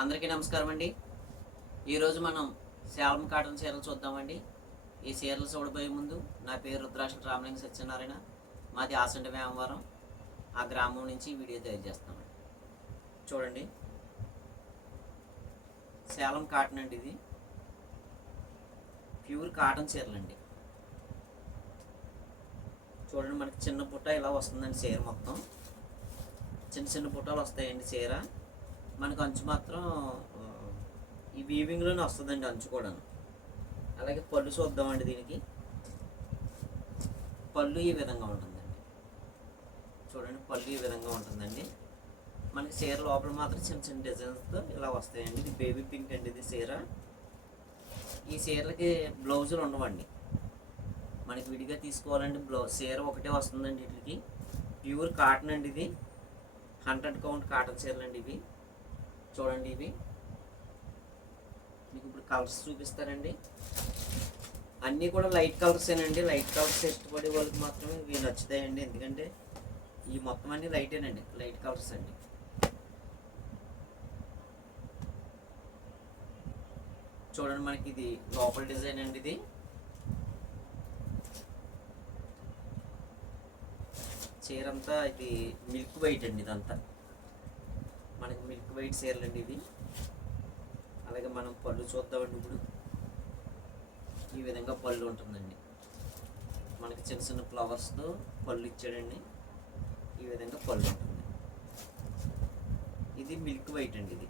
అందరికీ నమస్కారం అండి. ఈరోజు మనం శాలం కాటన్ చీరలు చూద్దామండి. ఈ చీరలు చూడబోయే ముందు నా పేరు రుద్రాక్ష రామలింగ సత్యనారాయణ. మాది ఆసండ వేమవరం ఆ గ్రామం నుంచి వీడియో తయారు చేస్తామండి చూడండి. శాలం కాటన్ అండి ఇది. ప్యూర్ కాటన్ చీరలు అండి చూడండి మనకి చిన్న పుట్ట ఇలా వస్తుందండి చీర మొత్తం. చిన్న చిన్న పుట్టాలు వస్తాయండి చీర. మనకు అంచు మాత్రం ఈ వీవింగ్లోనే వస్తుందండి అంచు కూడాను. అలాగే పళ్ళు చూద్దామండి దీనికి. పళ్ళు ఈ విధంగా ఉంటుందండి. చూడండి పళ్ళు ఈ విధంగా ఉంటుందండి. మనకి చీర లోపల మాత్రం చిన్న చిన్న డిజైన్స్తో ఇలా వస్తాయండి. ఇది బేబీ పింక్ అండి ఇది చీర. ఈ చీరలకి బ్లౌజులు ఉండవండి. మనకి విడిగా తీసుకోవాలంటే బ్లౌజ్ చీర ఒకటే వస్తుందండి వీటికి. ప్యూర్ కాటన్ అండి ఇది. హండ్రెడ్ కౌంట్ కాటన్ చీరలు అండి ఇవి. చూడండి ఇవి. మీకు ఇప్పుడు కలర్స్ చూపిస్తారండి అన్నీ కూడా లైట్ కలర్సేనండి లైట్ కలర్స్ ఇష్టపడే వాళ్ళకి మాత్రమే ఇవి నచ్చుతాయండి. ఎందుకంటే ఈ మొత్తం అన్ని లైటేనండి లైట్ కలర్స్ అండి. చూడండి మనకి ఇది లోపల డిజైన్ అండి ఇది. చీర అంతా ఇది మిల్క్ వైట్ అండి ఇదంతా. మిల్క్ వైట్ చీరలు అండి ఇవి. అలాగే మనం పళ్ళు చూద్దామండి ఇప్పుడు. ఈ విధంగా పళ్ళు ఉంటుందండి. మనకి చిన్న చిన్న ఫ్లవర్స్తో పళ్ళు ఇచ్చాడండి. ఈ విధంగా పళ్ళు ఉంటుంది ఇది మిల్క్ వైట్ అండి ఇది.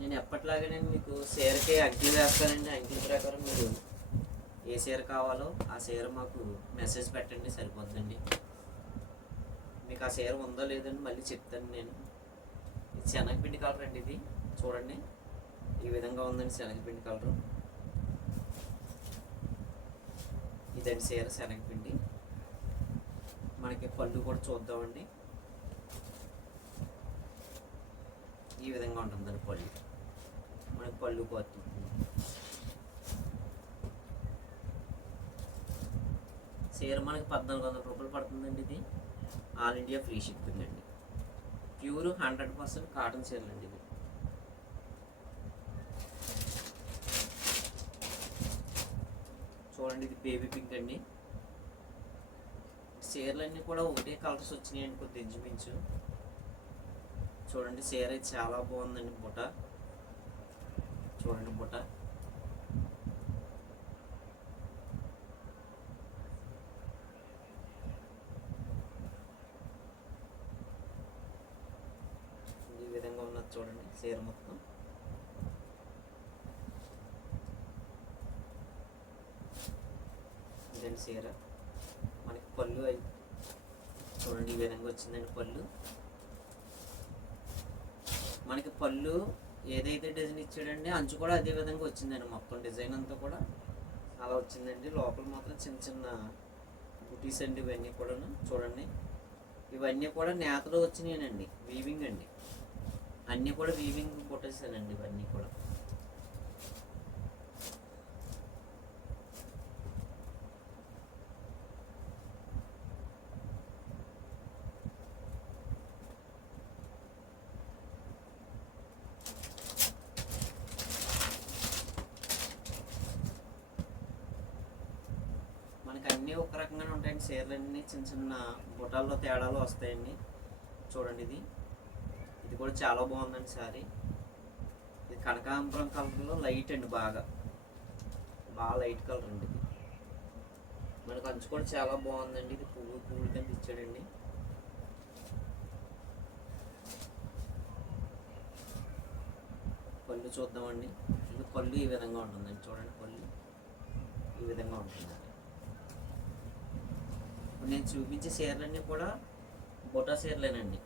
నేను ఎప్పటిలాగానే మీకు చీరకి అంకిలు వేస్తానండి అంకిల ప్రకారం మీరు ఏ చీర కావాలో ఆ చీర మాకు మెసేజ్ పెట్టండి సరిపోతుందండి మీకు ఆ చీర ఉందో లేదని మళ్ళీ చెప్తాను నేను. ఇది శనగపిండి కలర్ అండి ఇది. చూడండి. ఈ విధంగా ఉందండి శనగపిండి కలరు ఇదండి చీర శనగపిండి. మనకి పళ్ళు కూడా చూద్దామండి. ఈ విధంగా ఉంటుందండి పళ్ళు. మనకి పళ్ళు పోతుంది చీర మనకి పద్నాలుగు వందల రూపాయలు పడుతుందండి ఇది. ఆల్ ఇండియా ఫ్రీ షిప్పింగ్ అండి. ప్యూర్ హండ్రెడ్ పర్సెంట్ కాటన్ చీరలు అండి ఇది. చూడండి ఇది బేబీ పింక్ అండి. చీరలన్నీ కూడా ఒకటే కలర్స్ వచ్చినాయండి కొద్ది ఇంచుమించు. చూడండి చీర అయితే చాలా బాగుందండి బుట్ట. చూడండి బుట్ట ఈ విధంగా ఉన్నది చూడండి చీర మొత్తం. ఇదండి చీర. మనకి పళ్ళు అయి చూడండి ఈ విధంగా వచ్చిందండి పళ్ళు. మనకి పళ్ళు ఏదైతే డిజైన్ ఇచ్చాడండి అంచు కూడా అదే విధంగా వచ్చిందండి మొత్తం డిజైన్ అంతా కూడా. అలా వచ్చిందండి. లోపల మాత్రం చిన్న చిన్న బుటీస్ అండి ఇవన్నీ కూడాను. చూడండి. ఇవన్నీ కూడా నేతలో వచ్చినాయనండి. వీవింగ్ అండి. అన్నీ కూడా వీవింగ్ కొట్టేసానండి ఇవన్నీ కూడా. మనకి అన్నీ ఒక రకంగానే ఉంటాయండి. చీరలన్నీ చిన్న చిన్న బుటాల్లో తేడాలు వస్తాయండి. చూడండి ఇది. ఇది కూడా చాలా బాగుందండి సారీ ఇది కనకాంబరం కలర్లో లైట్ అండి బాగా. బాగా లైట్ కలర్ అండి ఇది. మనకు అంచు కూడా చాలా బాగుందండి. ఇది పువ్వు పువ్వులు కింద ఇచ్చాడండి. పళ్ళు చూద్దామండి. ఇది పళ్ళు ఈ విధంగా ఉంటుందండి. చూడండి పళ్ళు. ఈ విధంగా ఉంటుంది ఇప్పుడు నేను చూపించే చీరలన్నీ కూడా బొటా చీరలేనండి.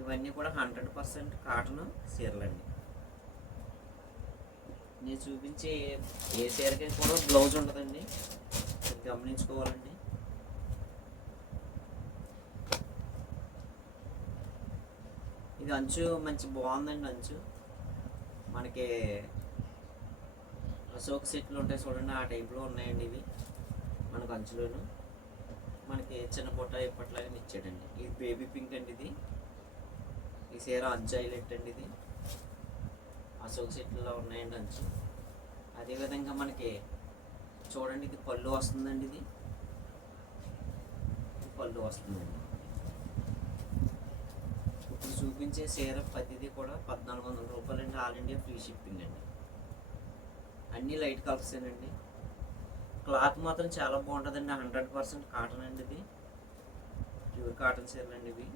ఇవన్నీ కూడా హండ్రెడ్ పర్సెంట్ కాటన్ చీరలండి నేను చూపించే ఏ చీరకి కూడా బ్లౌజ్ ఉండదండి గమనించుకోవాలండి. ఇది అంచు మంచి బాగుందండి అంచు. మనకి అశోక్ సెట్లు ఉంటాయి చూడండి ఆ టైప్లో ఉన్నాయండి ఇవి. మనకు అంచులోను. మనకి చిన్న పొట్ట ఇప్పట్లాగా ఇచ్చాడండి. ఇది బేబీ పింక్ అండి ఇది. ఈ సీర అంచు హైలైట్ అండి ఇది? అశోక్ సెట్లో ఉన్నాయండి అంచు. అదేవిధంగా మనకి చూడండి ఇది పళ్ళు వస్తుందండి ఇది. పళ్ళు వస్తుందండి ఇప్పుడు చూపించే సీర ప్రతిదీ కూడా పద్నాలుగు వందల రూపాయలు అండి ఆల్ ఇండియా ఫ్రీ షిప్పింగ్ అండి. అన్నీ లైట్ కలర్సేనండి క్లాత్ మాత్రం చాలా బాగుంటుందండి. హండ్రెడ్ పర్సెంట్ కాటన్ అండి ఇది. ప్యూర్ కాటన్ చీరలు అండి ఇవి.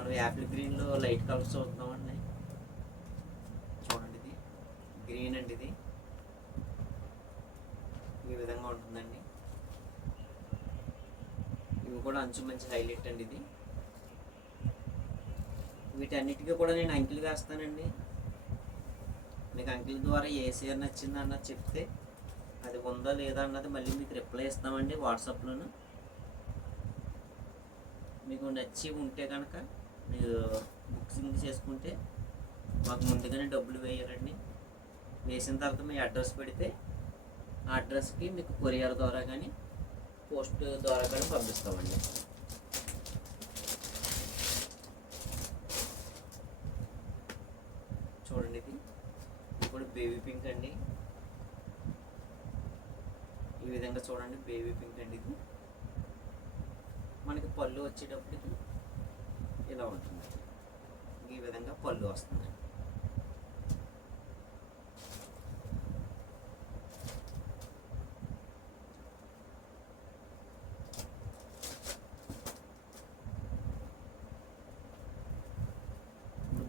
మనం యాపిల్ గ్రీన్లో లైట్ కలర్స్ చూద్దామండి. చూడండి ఇది. గ్రీన్ అండి ఇది. ఈ విధంగా ఉంటుందండి. ఇవి కూడా అంచు మంచి హైలైట్ అండి ఇది. వీటన్నిటికీ కూడా నేను అంకిల్ వేస్తానండి. మీకు అంకిల్ ద్వారా ఏ షేర్ నచ్చింది అన్నది చెప్తే అది ఉందా లేదా అన్నది మళ్ళీ మీకు రిప్లై ఇస్తామండి వాట్సాప్లోను. మీకు నచ్చి ఉంటే కనుక మీరు బుకింగ్ చేసుకుంటే మాకు ముందుగానే డబ్బులు వేయాలండి. వేసిన తర్వాత మీ అడ్రస్ పెడితే ఆ అడ్రస్కి మీకు కొరియర్ ద్వారా కానీ పోస్ట్ ద్వారా కానీ పంపిస్తామండి. చూడండి ఇది. ఇప్పుడు బేబీ పింక్ అండి. ఈ విధంగా చూడండి బేబీ పింక్ అండి ఇది. మనకి పళ్ళు వచ్చేటప్పటికి ఇలా ఉంటుంది. ఈ విధంగా పళ్ళు వస్తుంది.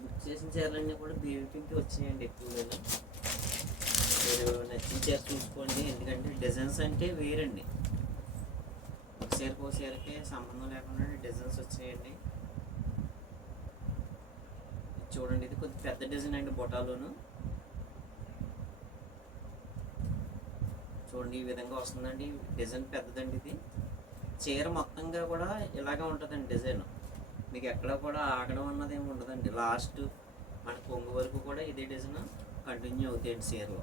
బుక్ చేసిన చీరలన్నీ కూడా బేబీ పింక్ వచ్చినాయండి ఎక్కువగా. మీరు నచ్చిన చీర చూసుకోండి. ఎందుకంటే డిజైన్స్ అంటే వేరండి. ఒక చీరకు ఒక చీరకే సంబంధం లేకుండా డిజైన్స్ వచ్చాయండి. చూడండి ఇది కొద్ది పెద్ద డిజైన్ అండి బొటాలోను. చూడండి ఈ విధంగా వస్తుందండి. డిజైన్ పెద్దదండి ఇది. చీర మొత్తంగా కూడా ఇలాగే ఉంటుందండి డిజైన్. మీకు ఎక్కడ కూడా ఆగడం అన్నది ఏమి ఉండదండి. లాస్ట్ మన పొంగు వరకు కూడా ఇదే డిజైన్ కంటిన్యూ అవుతాయండి చీరలో.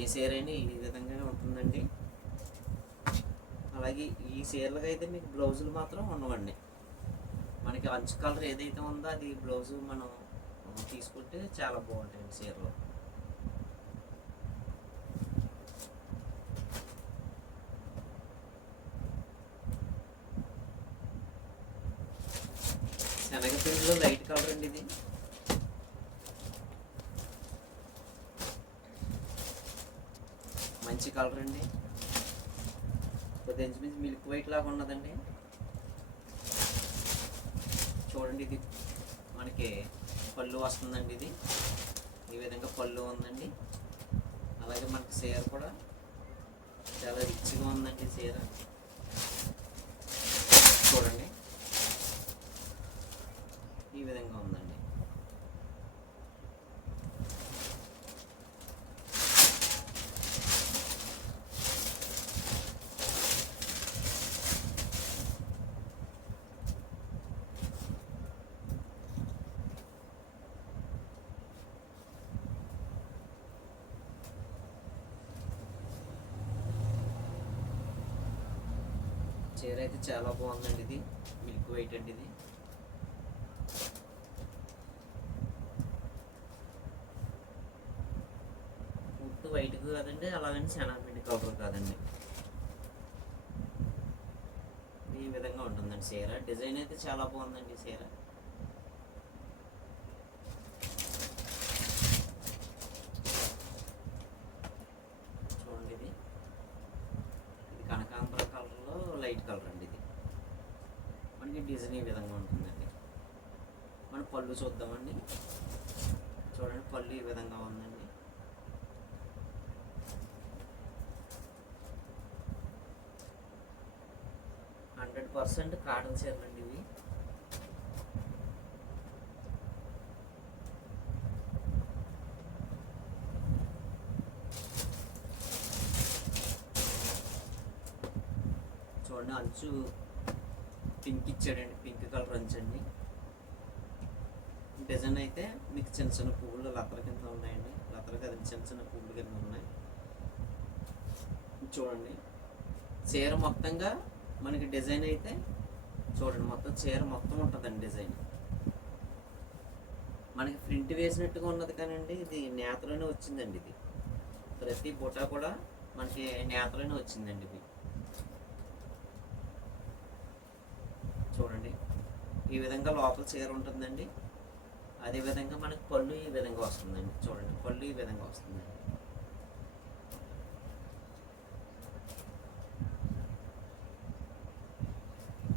ఏ చీర అయినా ఈ విధంగా ఉంటుందండి. అలాగే ఈ చీరలకు అయితే మీకు బ్లౌజులు మాత్రం ఉండవండి. మనకి అంచు కలర్ ఏదైతే ఉందో అది బ్లౌజు మనం తీసుకుంటే చాలా బాగుంటాయండి చీరలో. శనగపిండిలో లైట్ కలర్ అండి ఇది. మంచి కలర్ అండి. కొద్దిగా ఇంచుమించు మిల్క్ వైట్ లాగా ఉన్నదండి. చూడండి ఇది మనకి పళ్ళు వస్తుందండి ఇది. ఈ విధంగా పళ్ళు ఉందండి. అలాగే మనకి చీర కూడా చాలా రిచ్గా ఉందండి చీర. చూడండి. ఈ విధంగా ఉందండి. చీర అయితే చాలా బాగుందండి ఇది. మిల్క్ వైట్ అండి ఇది. పూర్తి వైట్ కాదండి అలాగని శనగపిండి కవర్ కాదండి. ఈ విధంగా ఉంటుందండి చీర. డిజైన్ అయితే చాలా బాగుందండి ఈ చీర చూడండి ఇది ఇది కనకాంబర కలర్లో లైట్ కలర్ అండి ఇది మనకి డిజైన్ ఈ విధంగా ఉంటుందండి మన పళ్ళు చూద్దామండి చూడండి పళ్ళు ఉందండి. హండ్రెడ్ పర్సెంట్ కాటన్ చీరలు అండి ఇవి. చూడండి అంచు పింక్ ఇచ్చాడండి పింక్ కలర్ అంచు అండి. డిజైన్ అయితే మీకు చిన్న చిన్న పువ్వులు లతల కింద ఉన్నాయండి. లతలు కదా చిన్న చిన్న పువ్వులు కింద ఉన్నాయి. చూడండి. చీర మొత్తంగా మనకి డిజైన్ అయితే చూడండి మొత్తం చీర మొత్తం ఉంటుందండి డిజైన్. మనకి ప్రింట్ వేసినట్టుగా ఉన్నది కానండి ఇది నేతలోనే వచ్చిందండి ఇది. ప్రతి బుట్ట కూడా మనకి నేతలోనే వచ్చిందండి ఇది. చూడండి. ఈ విధంగా లోపల చీర ఉంటుందండి. అదే విధంగా మనకి పళ్ళు ఈ విధంగా వస్తుందండి. చూడండి పళ్ళు ఈ విధంగా వస్తుందండి.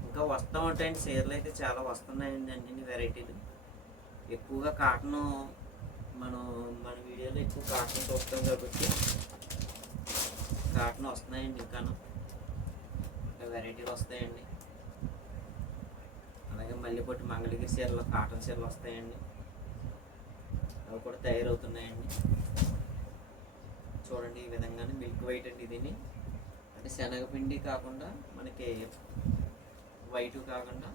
ఇంకా వస్తూ ఉంటాయండి చీరలు అయితే చాలా వస్తున్నాయండి అన్ని వెరైటీలు. ఎక్కువగా కాటన్ మనం మన వీడియోలో ఎక్కువ కాటన్ చూస్తాం కాబట్టి కాటన్ వస్తున్నాయండి ఇంకాను. ఇంకా వెరైటీలు వస్తాయండి. అలాగే మళ్ళీ మంగళగిరి చీరలు కాటన్ చీరలు వస్తాయండి. అవి కూడా తయారవుతున్నాయండి. చూడండి ఈ విధంగానే మిల్క్ వైట్ అండి దీన్ని. అంటే శనగపిండి కాకుండా మనకి వైట్ కాకుండా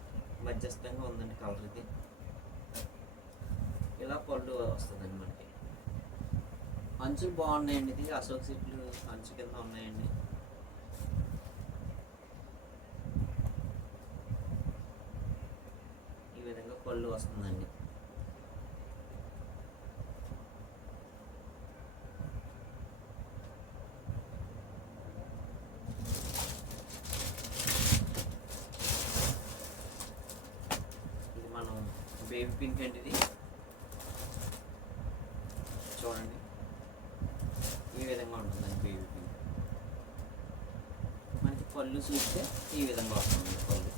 మధ్యస్థంగా ఉందండి కలర్ ఇది. ఇలా పళ్ళు వస్తుందండి మనకి. అంచులు బాగున్నాయండి ఇది. అశోక్ సీట్లు అంచు కింద ఉన్నాయండి. ఈ విధంగా పళ్ళు వస్తుందండి ఇది మనం బేబీ పింక్ అండి ఇది. చూడండి. ఈ విధంగా ఉంటుందండి బేబీ పింక్ మనకి పళ్ళు చూస్తే ఈ విధంగా వస్తుంది పళ్ళు.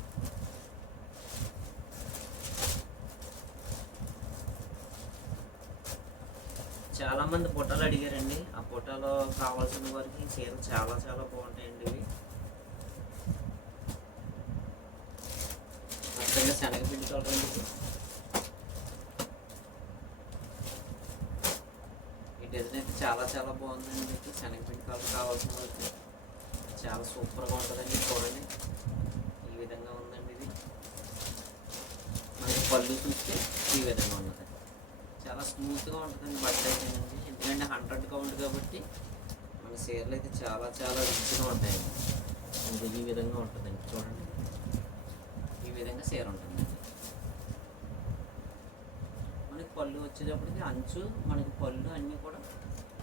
చాలా మంది పొట్టాలు అడిగారండి. ఆ పొట్టాలో కావాల్సిన వారికి చీర చాలా చాలా బాగుంటాయండి ఇవి. మొత్తంగా శనగపిండి చూడండి ఇది. ఈ డిజైన్ అయితే చాలా చాలా బాగుందండి మీకు. శనగపిండి కలర్ కావాల్సిన వాళ్ళకి చాలా సూపర్గా ఉంటుందండి చూడండి. ఈ విధంగా ఉందండి ఇది. మనకి పళ్ళు చూస్తే ఈ విధంగా ఉన్నది చాలా స్మూత్గా ఉంటుందండి బట్ట అయితే ఎందుకంటే హండ్రెడ్ కౌంట్ కాబట్టి మన చీరలు అయితే చాలా చాలా రిచ్గా ఉంటాయండి. ఇది ఈ విధంగా ఉంటుందండి చూడండి. ఈ విధంగా చీర ఉంటుందండి మనకి పళ్ళు వచ్చేటప్పటికి అంచు మనకి పళ్ళు అన్నీ కూడా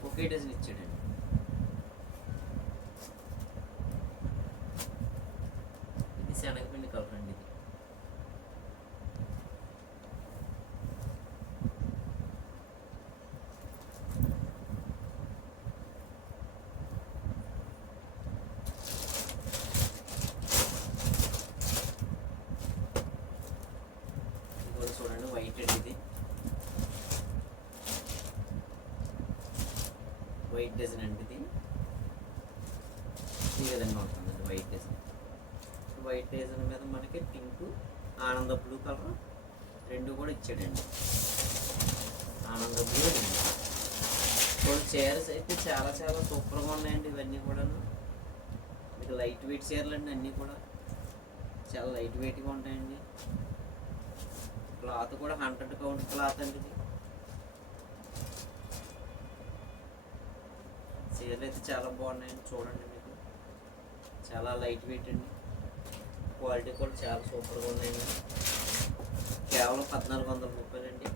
ఒకే డజన్ ఇచ్చాడండి ఇది శనగపిండి కలర్ అండి ఇది ఇది కూడా చూడండి వైట్ అండి ఇది వైట్ డిజైన్ ఇది ఈ విధంగా ఉంటుందండి వైట్ డిజైన్ వైట్ డిజైన్ మీద మనకి పింక్ ఆనంద బ్లూ కలర్ రెండు కూడా ఇచ్చాడండి. ఆనంద బ్లూ రెండు. కొన్ని చీరస్ అయితే చాలా చాలా సూపర్గా ఉన్నాయండి ఇవన్నీ కూడాను. మీకు లైట్ వెయిట్ చీరలు అండి అన్నీ కూడా. చాలా లైట్ వెయిట్గా ఉంటాయండి. క్లాత్ కూడా హండ్రెడ్ కౌంట్ క్లాత్ అండి ఇది. చీరలు అయితే చాలా బాగున్నాయండి చూడండి మీకు. చాలా లైట్ వెయిట్ అండి. క్వాలిటీ కూడా చాలా సూపర్గా ఉన్నాయండి కేవలం పద్నాలుగు వందల రూపాయలు అండి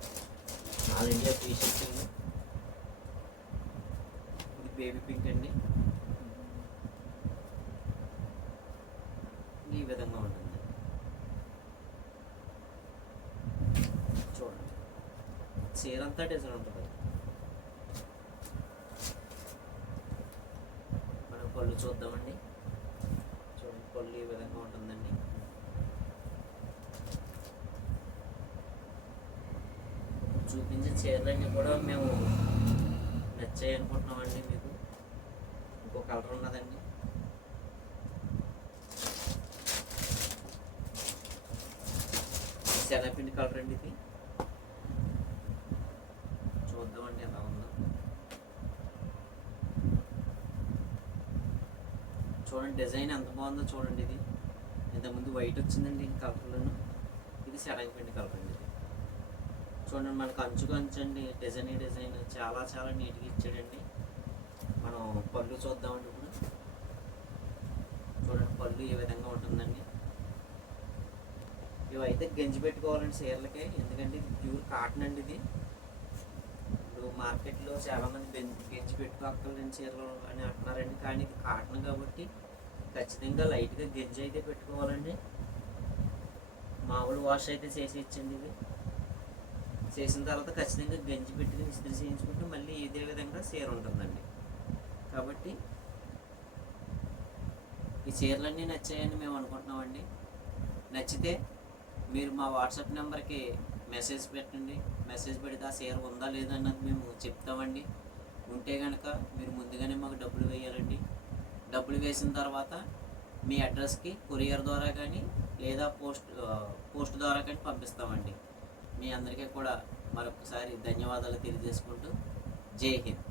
ఆల్ ఇండియా టీషర్ట్ అండి. ఇది బేబీ పింక్ అండి. ఈ విధంగా ఉంటుంది. చూడండి. చీర అంతా డిజైన్ ఉంటుంది మనం పళ్ళు చూద్దామండి చూడండి పళ్ళు ఈ విధంగా ఉంటుందండి చూపించే చీరలన్నీ కూడా మేము అండి మీకు. ఇంకో కలర్ ఉన్నదండి. శనగపిండి కలర్ అండి ఇది. చూద్దామండి ఎలా ఉందో. చూడండి డిజైన్ ఎంత బాగుందో చూడండి ఇది. ఇంతకుముందు వైట్ వచ్చిందండి ఈ కలర్లోను ఇది శనగపిండి కలర్ అండి ఇది. చూడండి మనకు అంచుకు అంచండి డిజైన్ డిజైన్ చాలా చాలా నీట్గా ఇచ్చాడండి. చూద్దామండి ఇప్పుడు. చూడండి పళ్ళు ఈ విధంగా ఉంటుందండి. ఇవైతే గంజి పెట్టుకోవాలండి చీరలకి. ఎందుకంటే ఇది ప్యూర్ కాటన్ అండి ఇది. ఇప్పుడు మార్కెట్లో చాలామంది గంజి గంజి పెట్టుకోక్కర్లేని చీరలు అని అంటున్నారండి. కానీ ఇది కాటన్ కాబట్టి ఖచ్చితంగా లైట్గా గంజి అయితే పెట్టుకోవాలండి. మామూలు వాష్ అయితే చేసి ఇచ్చండి ఇది. చేసిన తర్వాత ఖచ్చితంగా గంజి పెట్టుకుని ఇస్త్రీ చేయించుకుంటే మళ్ళీ ఇదే విధంగా చీర ఉంటుందండి. కాబట్టి ఈ చీరలన్నీ నచ్చాయని మేము అనుకుంటున్నామండి. నచ్చితే మీరు మా వాట్సాప్ నెంబర్కి మెసేజ్ పెట్టండి. మెసేజ్ పెడితే ఆ చీర ఉందా లేదా అన్నది మేము చెప్తామండి. ఉంటే కనుక మీరు ముందుగానే మాకు డబ్బులు వేయాలండి. డబ్బులు వేసిన తర్వాత మీ అడ్రస్కి కొరియర్ ద్వారా కానీ లేదా పోస్ట్ పోస్ట్ ద్వారా కానీ పంపిస్తామండి. మీ అందరికీ కూడా మరొకసారి ధన్యవాదాలు తెలియజేసుకుంటూ జై హింద్.